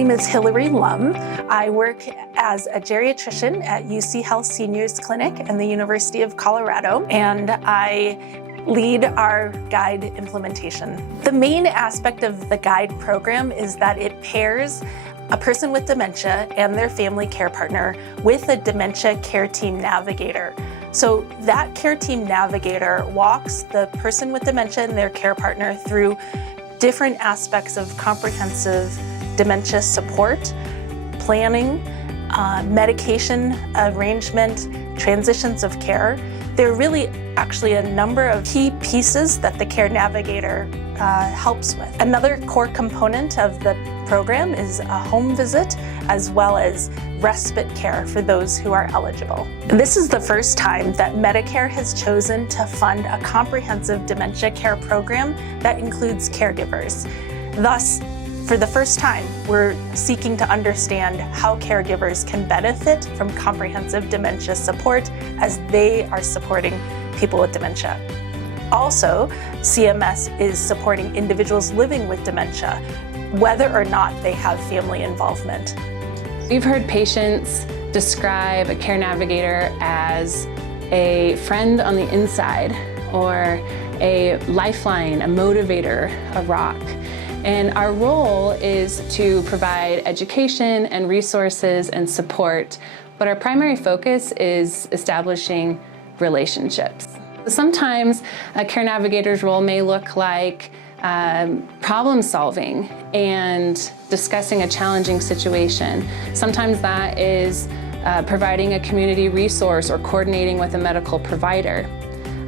name is Hillary Lum. I work as a geriatrician at UC Health Seniors Clinic and the University of Colorado, and I lead our guide implementation. The main aspect of the guide program is that it pairs a person with dementia and their family care partner with a dementia care team navigator. So that care team navigator walks the person with dementia and their care partner through different aspects of comprehensive dementia support, planning, medication arrangement, transitions of care. There are really actually a number of key pieces that the care navigator helps with. Another core component of the program is a home visit as well as respite care for those who are eligible. This is the first time that Medicare has chosen to fund a comprehensive dementia care program that includes caregivers. Thus, for the first time, we're seeking to understand how caregivers can benefit from comprehensive dementia support as they are supporting people with dementia. Also, CMS is supporting individuals living with dementia, whether or not they have family involvement. We've heard patients describe a care navigator as a friend on the inside, or a lifeline, a motivator, a rock. And our role is to provide education and resources and support, but our primary focus is establishing relationships. Sometimes a care navigator's role may look like problem solving and discussing a challenging situation. Sometimes that is providing a community resource or coordinating with a medical provider.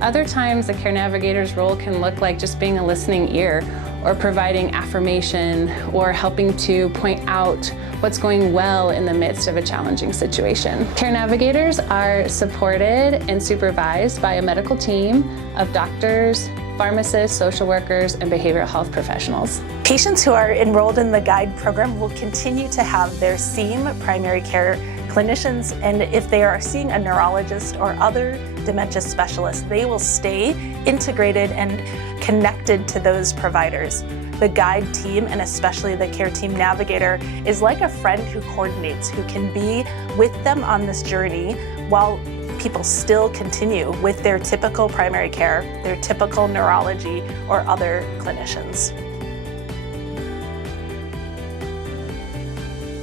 Other times, the care navigator's role can look like just being a listening ear, or providing affirmation, or helping to point out what's going well in the midst of a challenging situation. Care navigators are supported and supervised by a medical team of doctors, pharmacists, social workers, and behavioral health professionals. Patients who are enrolled in the guide program will continue to have their same primary care clinicians, and if they are seeing a neurologist or other dementia specialists, they will stay integrated and connected to those providers. The guide team, and especially the care team navigator, is like a friend who coordinates, who can be with them on this journey while people still continue with their typical primary care, their typical neurology, or other clinicians.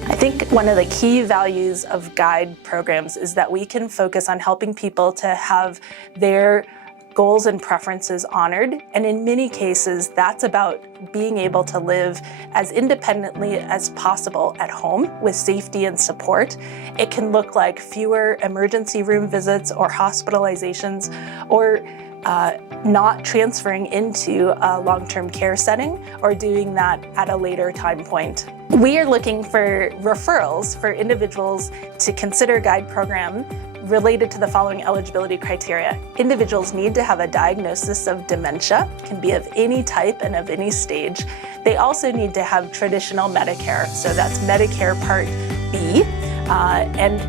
I think one of the key values of guide programs is that we can focus on helping people to have their goals and preferences honored, and in many cases that's about being able to live as independently as possible at home with safety and support. It can look like fewer emergency room visits or hospitalizations, or not transferring into a long-term care setting, or doing that at a later time point. We are looking for referrals for individuals to consider guide program related to the following eligibility criteria. Individuals need to have a diagnosis of dementia, can be of any type and of any stage. They also need to have traditional Medicare, so that's Medicare Part B, and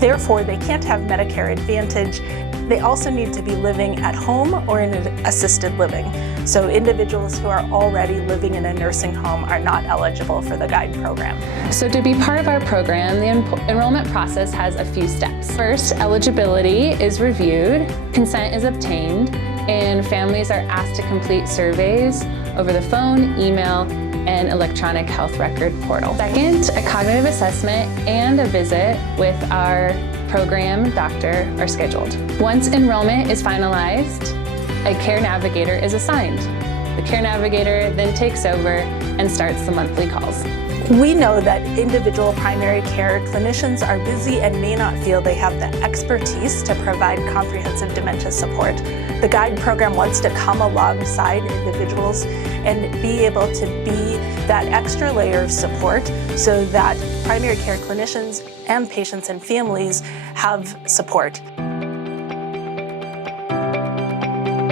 therefore they can't have Medicare Advantage. They also need to be living at home or in assisted living. So individuals who are already living in a nursing home are not eligible for the guide program. So to be part of our program, the enrollment process has a few steps. First, eligibility is reviewed, consent is obtained, and families are asked to complete surveys over the phone, email, and electronic health record portal. Second, a cognitive assessment and a visit with our program doctor are scheduled. Once enrollment is finalized, a care navigator is assigned. The care navigator then takes over and starts the monthly calls. We know that individual primary care clinicians are busy and may not feel they have the expertise to provide comprehensive dementia support. The guide program wants to come alongside individuals and be able to be that extra layer of support so that primary care clinicians and patients and families have support.